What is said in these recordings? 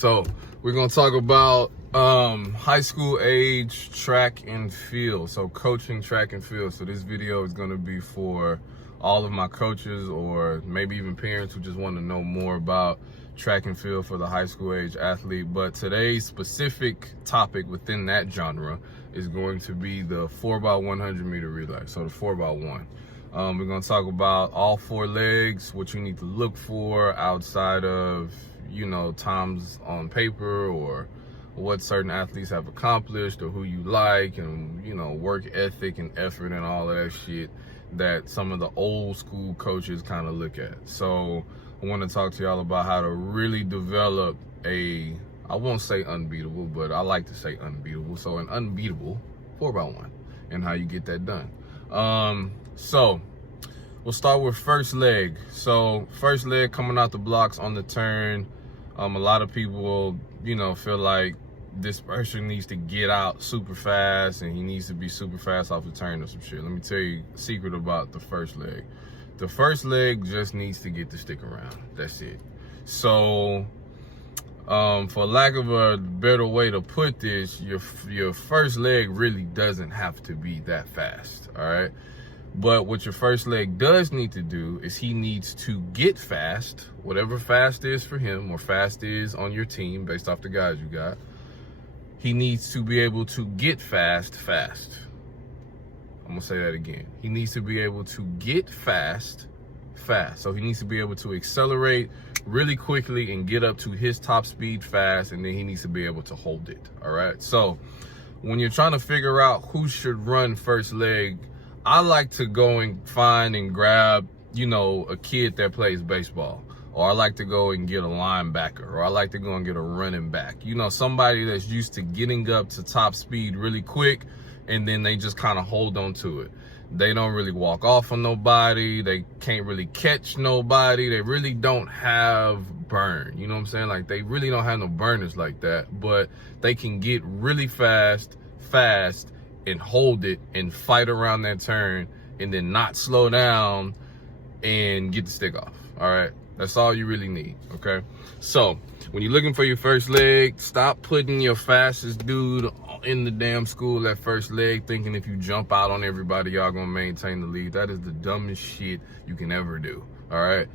So we're gonna talk about high school age track and field. So coaching track and field. So this video is gonna be for all of my coaches, or maybe even parents who just want to know more about track and field for the high school age athlete. But today's specific topic within that genre is going to be the 4x100 m relay. So the 4x1. We're going to talk about all four legs, what you need to look for outside of, you know, times on paper, or what certain athletes have accomplished, or who you like, and, you know, work ethic and effort and all of that shit that some of the old school coaches kind of look at. So I want to talk to y'all about how to really develop I won't say unbeatable, but I like to say unbeatable. So an unbeatable 4x1 and how you get that done. So we'll start with first leg. So first leg coming out the blocks on the turn. A lot of people, you know, feel like this person needs to get out super fast and he needs to be super fast off the turn or some shit. Let me tell you a secret about the first leg. The first leg just needs to get to stick around. That's it. So for lack of a better way to put this, your first leg really doesn't have to be that fast, all right? But what your first leg does need to do is he needs to get fast, whatever fast is for him or fast is on your team based off the guys you got. He needs to be able to get fast. I'm gonna say that again. He needs to be able to get fast. So he needs to be able to accelerate really quickly and get up to his top speed fast, and then he needs to be able to hold it, all right? So when you're trying to figure out who should run first leg, I like to go and find and grab, you know, a kid that plays baseball. Or I like to go and get a linebacker, or I like to go and get a running back. You know, somebody that's used to getting up to top speed really quick, and then they just kind of hold on to it. They don't really walk off on nobody. They can't really catch nobody. They really don't have burn. You know what I'm saying? Like, they really don't have no burners like that, but they can get really fast, and hold it and fight around that turn, and then not slow down and get the stick off, all right? That's all you really need, okay? So when you're looking for your first leg, stop putting your fastest dude in the damn school at first leg, thinking if you jump out on everybody, y'all gonna maintain the lead. That is the dumbest shit you can ever do, all right?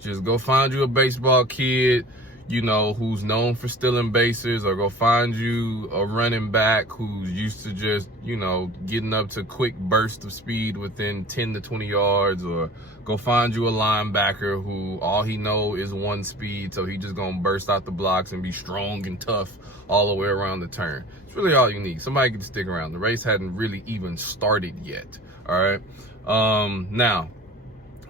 Just go find you a baseball kid, you know, who's known for stealing bases, or go find you a running back who's used to just, you know, getting up to quick burst of speed within 10 to 20 yards, or go find you a linebacker who all he know is one speed, so he just gonna burst out the blocks and be strong and tough all the way around the turn. It's really all you need. Somebody can stick around. The race hadn't really even started yet, all right? Now,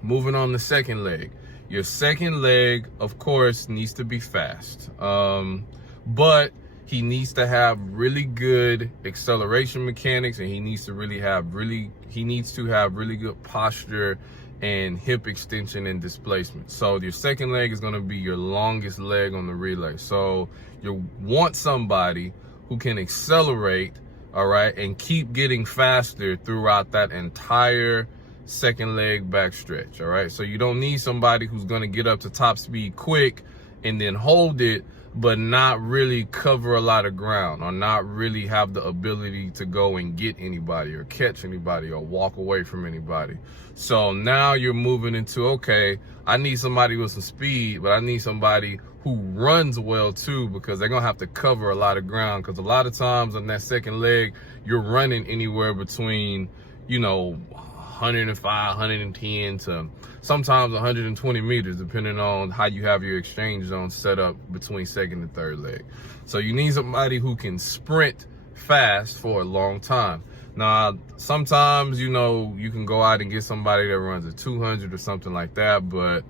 moving on to second leg. Your second leg, of course, needs to be fast, but he needs to have really good acceleration mechanics, and he needs to have really good posture and hip extension and displacement. So your second leg is going to be your longest leg on the relay. So you want somebody who can accelerate, all right, and keep getting faster throughout that entire second leg back stretch, all right? So you don't need somebody who's going to get up to top speed quick and then hold it, but not really cover a lot of ground, or not really have the ability to go and get anybody or catch anybody or walk away from anybody. So now you're moving into, okay, I need somebody with some speed, but I need somebody who runs well too, because they're gonna have to cover a lot of ground, because a lot of times on that second leg, you're running anywhere between, you know, 105, 110 to sometimes 120 meters, depending on how you have your exchange zone set up between second and third leg. So you need somebody who can sprint fast for a long time. Now, sometimes, you know, you can go out and get somebody that runs a 200 or something like that, but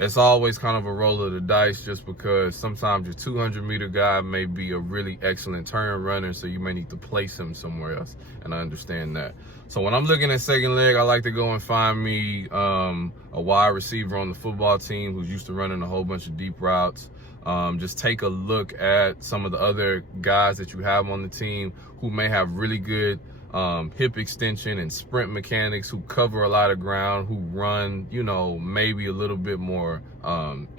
it's always kind of a roll of the dice, just because sometimes your 200-meter guy may be a really excellent turn runner, so you may need to place him somewhere else, and I understand that. So when I'm looking at second leg, I like to go and find me a wide receiver on the football team who's used to running a whole bunch of deep routes. Just take a look at some of the other guys that you have on the team who may have really good hip extension and sprint mechanics, who cover a lot of ground, who run, you know, maybe a little bit more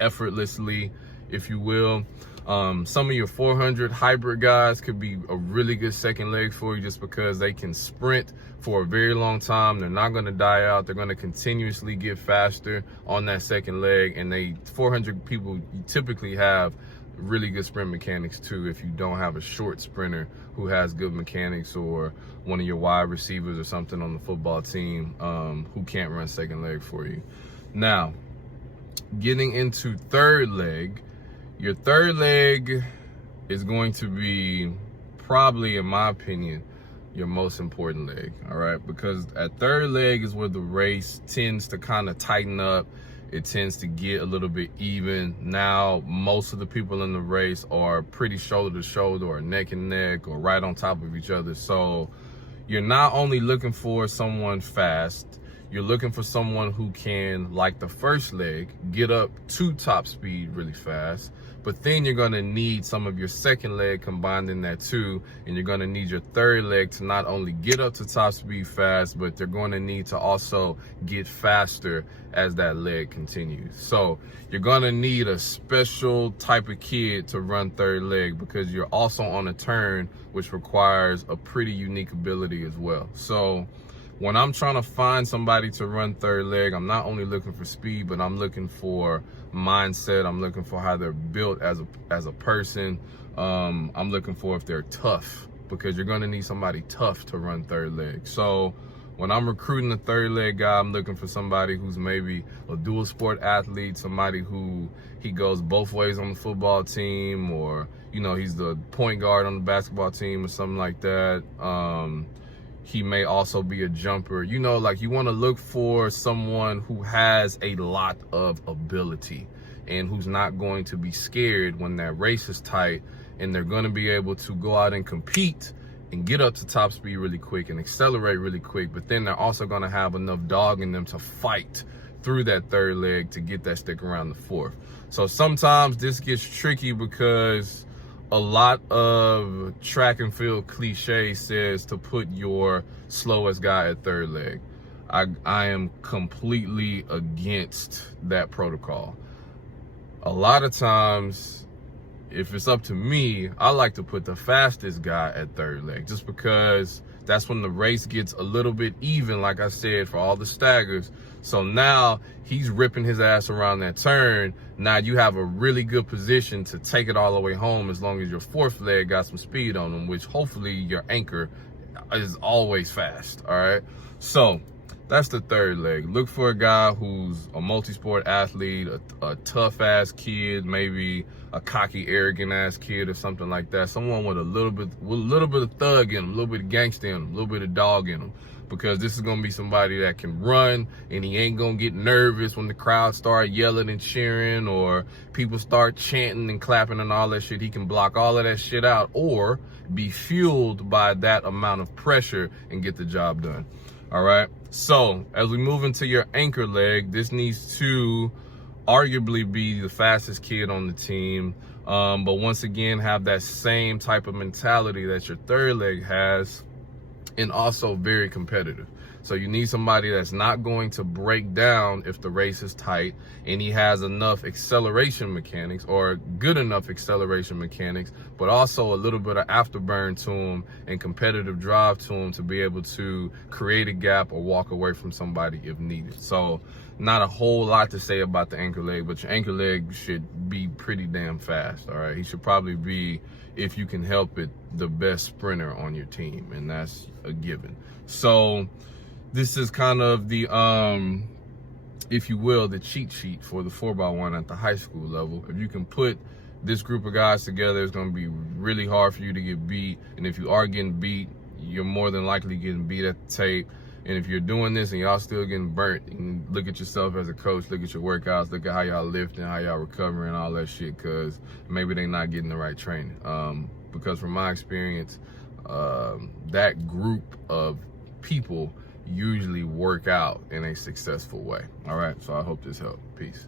effortlessly, if you will. Some of your 400 hybrid guys could be a really good second leg for you just because they can sprint for a very long time. They're not going to die out. They're going to continuously get faster on that second leg. And 400 people, you typically have really good sprint mechanics too if you don't have a short sprinter who has good mechanics, or one of your wide receivers or something on the football team who can't run second leg for you. Now, getting into third leg, your third leg is going to be probably, in my opinion, your most important leg, all right? Because at third leg is where the race tends to kind of tighten up. It tends to get a little bit even. Now, most of the people in the race are pretty shoulder to shoulder or neck and neck or right on top of each other. So you're not only looking for someone fast, you're looking for someone who can, like the first leg, get up to top speed really fast. But then you're going to need some of your second leg combined in that too. And you're going to need your third leg to not only get up to top speed fast, but they're going to need to also get faster as that leg continues. So you're going to need a special type of kid to run third leg, because you're also on a turn, which requires a pretty unique ability as well. So when I'm trying to find somebody to run third leg, I'm not only looking for speed, but I'm looking for mindset. I'm looking for how they're built as a person. I'm looking for if they're tough, because you're going to need somebody tough to run third leg. So when I'm recruiting a third leg guy, I'm looking for somebody who's maybe a dual sport athlete, somebody who he goes both ways on the football team, or, you know, he's the point guard on the basketball team or something like that. He may also be a jumper. You know, like, you want to look for someone who has a lot of ability and who's not going to be scared when that race is tight, and they're going to be able to go out and compete and get up to top speed really quick and accelerate really quick. But then they're also going to have enough dog in them to fight through that third leg to get that stick around the fourth. So sometimes this gets tricky, because a lot of track and field cliche says to put your slowest guy at third leg. I am completely against that protocol. A lot of times, if it's up to me, I like to put the fastest guy at third leg, just because that's when the race gets a little bit even, like I said, for all the staggers. So now he's ripping his ass around that turn. Now you have a really good position to take it all the way home, as long as your fourth leg got some speed on him, which hopefully your anchor is always fast, all right? So that's the third leg. Look for a guy who's a multi-sport athlete, a tough-ass kid, maybe a cocky, arrogant-ass kid or something like that. Someone with a little bit of thug in him, a little bit of gangster in him, a little bit of dog in him. Because this is going to be somebody that can run, and he ain't going to get nervous when the crowd start yelling and cheering, or people start chanting and clapping and all that shit. He can block all of that shit out, or be fueled by that amount of pressure and get the job done. All right. So as we move into your anchor leg, this needs to arguably be the fastest kid on the team. But once again, have that same type of mentality that your third leg has, and also very competitive. So you need somebody that's not going to break down if the race is tight, and he has enough acceleration mechanics, or good enough acceleration mechanics, but also a little bit of afterburn to him and competitive drive to him to be able to create a gap or walk away from somebody if needed. So not a whole lot to say about the anchor leg, but your anchor leg should be pretty damn fast, all right? He should probably be, if you can help it, the best sprinter on your team, and that's a given. So this is kind of the, if you will, the cheat sheet for the 4x1 at the high school level. If you can put this group of guys together, it's going to be really hard for you to get beat. And if you are getting beat, you're more than likely getting beat at the tape. And if you're doing this and y'all still getting burnt, you can look at yourself as a coach, look at your workouts, look at how y'all lifting, how y'all recovering, all that shit, because maybe they're not getting the right training. Because from my experience, that group of people usually work out in a successful way. All right, so I hope this helped. Peace.